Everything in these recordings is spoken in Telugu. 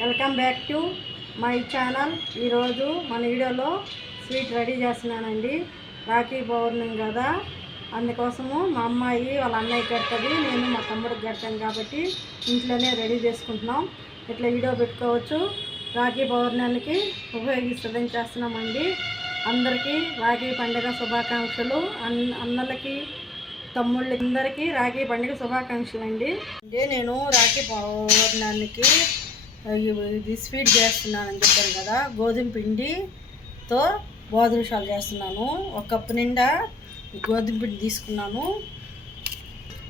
Welcome back to my channel. ఈరోజు మన వీడియోలో స్వీట్ రెడీ చేస్తున్నానండి. రాఖీ పౌర్ణమి కదా. అందుకోసము మా అమ్మాయి వాళ్ళ అన్నయ్య కడుతుంది నేను మా తమ్ముడికి కడతాను కాబట్టి ఇంట్లోనే రెడీ చేసుకుంటున్నాం. ఇట్లా వీడియో పెట్టుకోవచ్చు. రాఖీ పౌర్ణానికి ఉపయోగిస్తుందని చేస్తున్నామండి. అందరికీ రాఖీ పండుగ శుభాకాంక్షలు. అన్ అన్నలకి తమ్ముళ్ళకి అందరికీ రాఖీ పండుగ శుభాకాంక్షలు అండి అంటే నేను రాఖీ పౌర్ణానికి ఇది స్వీట్ చేస్తున్నానని చెప్పాను కదా గోధుమ పిండితో గోధుమశాలు చేస్తున్నాను. ఒక కప్పు నిండా గోధుమ పిండి తీసుకున్నాను.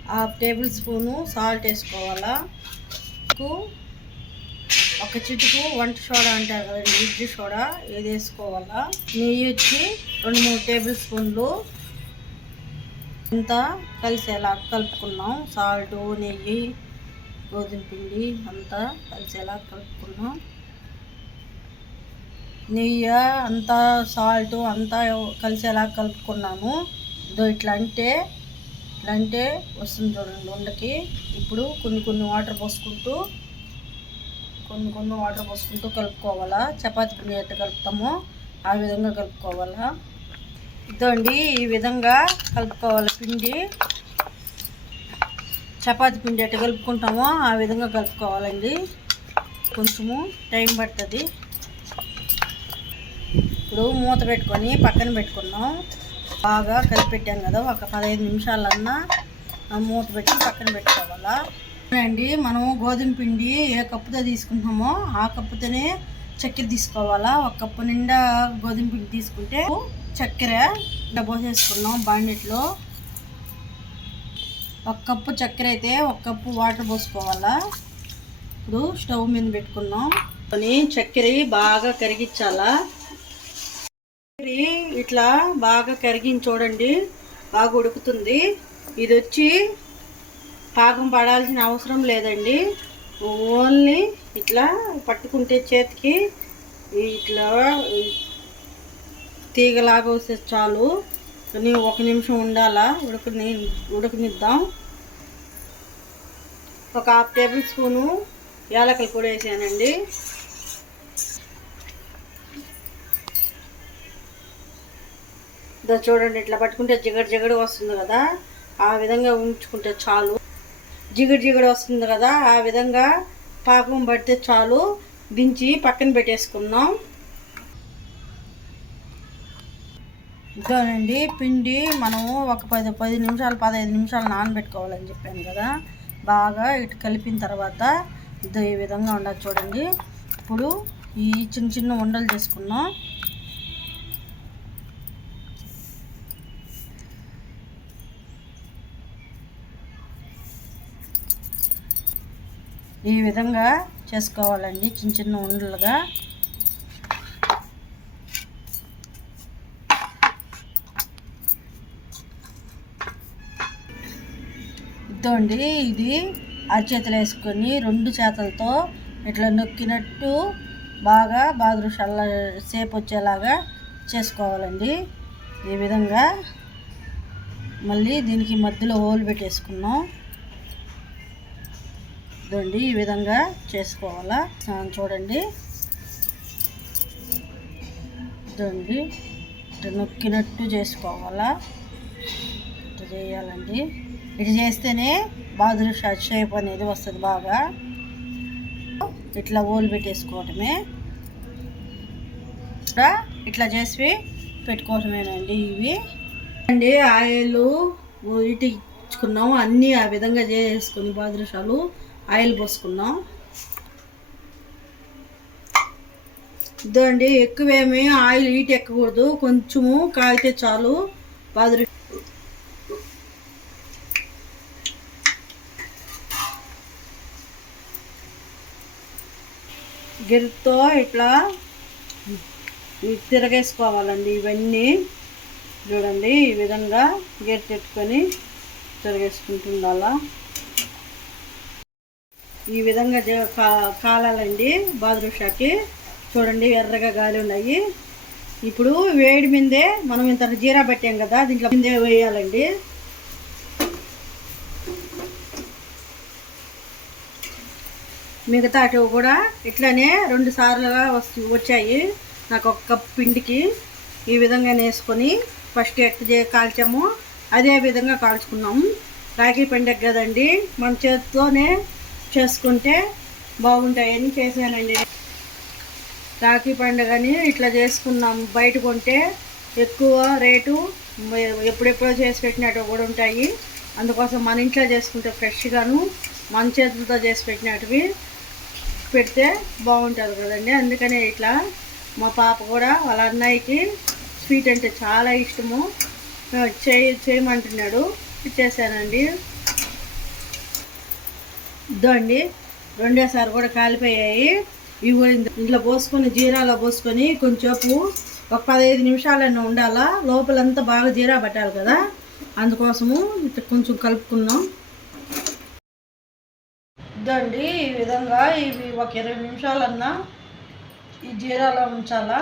హాఫ్ టేబుల్ స్పూను సాల్ట్ వేసుకోవాలా? ఒక చిటుకు వంట సోడా అంటారు కదండి ఇడ్లీ సోడా ఏది వేసుకోవాలా? నెయ్యి వచ్చి రెండు మూడు టేబుల్ స్పూన్లు. అంతా కలిసేలా కలుపుకున్నాం. సాల్ట్ నెయ్యి గోధుమ పిండి అంతా కలిసేలా కలుపుకున్నాం. నెయ్యి అంతా సాల్ట్ అంతా కలిసేలా కలుపుకున్నాము. ఇదో ఇట్లా అంటే ఇట్లా అంటే వస్తుంది చూడండి ఉండకి. ఇప్పుడు కొన్ని కొన్ని వాటర్ పోసుకుంటూ కొన్ని కొన్ని వాటర్ పోసుకుంటూ కలుపుకోవాలా. చపాతి పిండి ఎట్ట కలుపుతామో. ఆ విధంగా కలుపుకోవాలా. ఇదండి ఈ విధంగా కలుపుకోవాలి పిండి. చపాతి పిండి ఎట్ట కలుపుకుంటామో ఆ విధంగా కలుపుకోవాలండి. కొంచెము టైం పడుతుంది. ఇప్పుడు మూత పెట్టుకొని పక్కన పెట్టుకున్నాం. బాగా కలిపెట్టాం కదా ఒక పదహైదు నిమిషాలన్నా ఆ మూత పెట్టి పక్కన పెట్టుకోవాలా? అండి మనం గోధుమ పిండి ఏ కప్పుతో తీసుకుంటామో ఆ కప్పుతోనే చక్కెర తీసుకోవాలా? ఒక కప్పు నిండా గోధుమ పిండి తీసుకుంటే చక్కెర ఇలా పోసేసుకున్నాం బాండిట్లో ఒక కప్పు చక్కెర అయితే ఒక కప్పు వాటర్ పోసుకోవాలా? ఇప్పుడు స్టవ్ మీద పెట్టుకున్నాం. కొని చక్కెర బాగా కరిగించాలా? చక్కెర ఇట్లా బాగా కరిగించి చూడండి బాగా ఉడుకుతుంది. ఇది వచ్చి పాకం పడాల్సిన అవసరం లేదండి. ఓన్లీ ఇట్లా పట్టుకుంటే చేతికి ఇట్లా తీగలాగా వస్తే చాలు. కానీ ఒక నిమిషం ఉండాలా? ఉడకని ఉడకనిద్దాం. ఒక హాఫ్ టేబుల్ స్పూను యాలకులు కూడా వేసానండి. ఇదో చూడండి ఇట్లా పట్టుకుంటే జిగడ జిగడ వస్తుంది కదా? ఆ విధంగా ఉంచుకుంటే చాలు. జిగుడు జిగుడు వస్తుంది కదా? ఆ విధంగా పాకం పడితే చాలు. దించి పక్కన పెట్టేసుకున్నాం ఇదోనండి పిండి మనము ఒక పది పది నిమిషాలు పదహైదు నిమిషాలు నానబెట్టుకోవాలని చెప్పాను కదా. బాగా ఇటు కలిపిన తర్వాత ఇదో ఈ విధంగా ఉండదు చూడండి. ఇప్పుడు ఈ చిన్న చిన్న ఉండలు చేసుకున్నాం. ఈ విధంగా చేసుకోవాలండి చిన్న చిన్న ఉండలుగా. ఇద్దండి ఇది అరచేతులు వేసుకొని రెండు చేతులతో ఇట్లా నొక్కినట్టు బాగా బాదురుషాల సేపు వచ్చేలాగా చేసుకోవాలండి. ఈ విధంగా మళ్ళీ దీనికి మధ్యలో హోల్ పెట్టేసుకున్నాం. ఇదండి ఈ విధంగా చేసుకోవాలా? చూడండి. ఇదండి ఇట్లా నొక్కినట్టు చేసుకోవాలా? ఇట్లా చేయాలండి. ఇటు చేస్తేనే బాదురు షేప్ అనేది వస్తుంది బాగా. ఇట్లా ఓలు పెట్టేసుకోవటమే. ఇట్లా ఇట్లా చేసి పెట్టుకోవటమేనండి ఇవి. అండి ఆయిల్ ఇటుకున్నాం అన్నీ ఆ విధంగా చేసుకుని బాదురుషాలు ఆయిల్ పోసుకున్నాం. ఇదండి ఎక్కువేమి ఆయిల్ హీట్ ఎక్కకూడదు. కొంచెము కాగితే చాలు బాదురు గిరితో ఇట్లా తిరగేసుకోవాలండి ఇవన్నీ. చూడండి ఈ విధంగా గేట్ పెట్టుకొని తిరగేసుకుంటుండాలా. ఈ విధంగా కా- కాలాలండి బాదుషాకి చూడండి ఎర్రగా గాలి ఉన్నాయి. ఇప్పుడు వేడి మీదే మనం ఇంత జీరా పెట్టాం కదా దీంట్లో మీదే వేయాలండి. మిగతా కూడా ఇట్లానే రెండు సార్లుగా వస్తు వచ్చాయి. నాకు ఒక కప్ పిండికి ఈ విధంగా వేసుకొని ఫస్ట్ ఎట్ కాల్చాము. అదే విధంగా కాల్చుకున్నాము రాఖీ పండుగ కదండి మన చేతితోనే చేసుకుంటే బాగుంటాయని చేశానండి. రాఖీ పండుగని ఇట్లా చేసుకున్నాం. బయట కొంటే ఎక్కువ రేటు ఎప్పుడెప్పుడో చేసి పెట్టినట్టు కూడా ఉంటాయి. అందుకోసం మన ఇంట్లో చేసుకుంటే ఫ్రెష్గాను మన చేతులతో చేసి పెట్టినట్టువి పెడితే బాగుంటుంది కదండి. అందుకనే ఇట్లా మా పాప కూడా వాళ్ళ అన్నయ్యకి స్వీట్ అంటే చాలా ఇష్టము. చేయ చేయమంటున్నాడు. ఇచ్చేసానండి. ఇద్దో అండి రెండోసారి కూడా కాలిపోయాయి. ఇవి కూడా ఇంట్లో పోసుకొని జీరాలో పోసుకొని కొంచెంసేపు ఒక పదహైదు నిమిషాలైనా ఉండాలా? లోపలంతా బాగా జీరా పట్టాలి కదా? అందుకోసము ఇట్లా కొంచెం కలుపుకున్నాం ఇదండి విధంగా ఇవి ఒక ఇరవై నిమిషాలన్నా ఈ జీరాలో ఉంచాలా?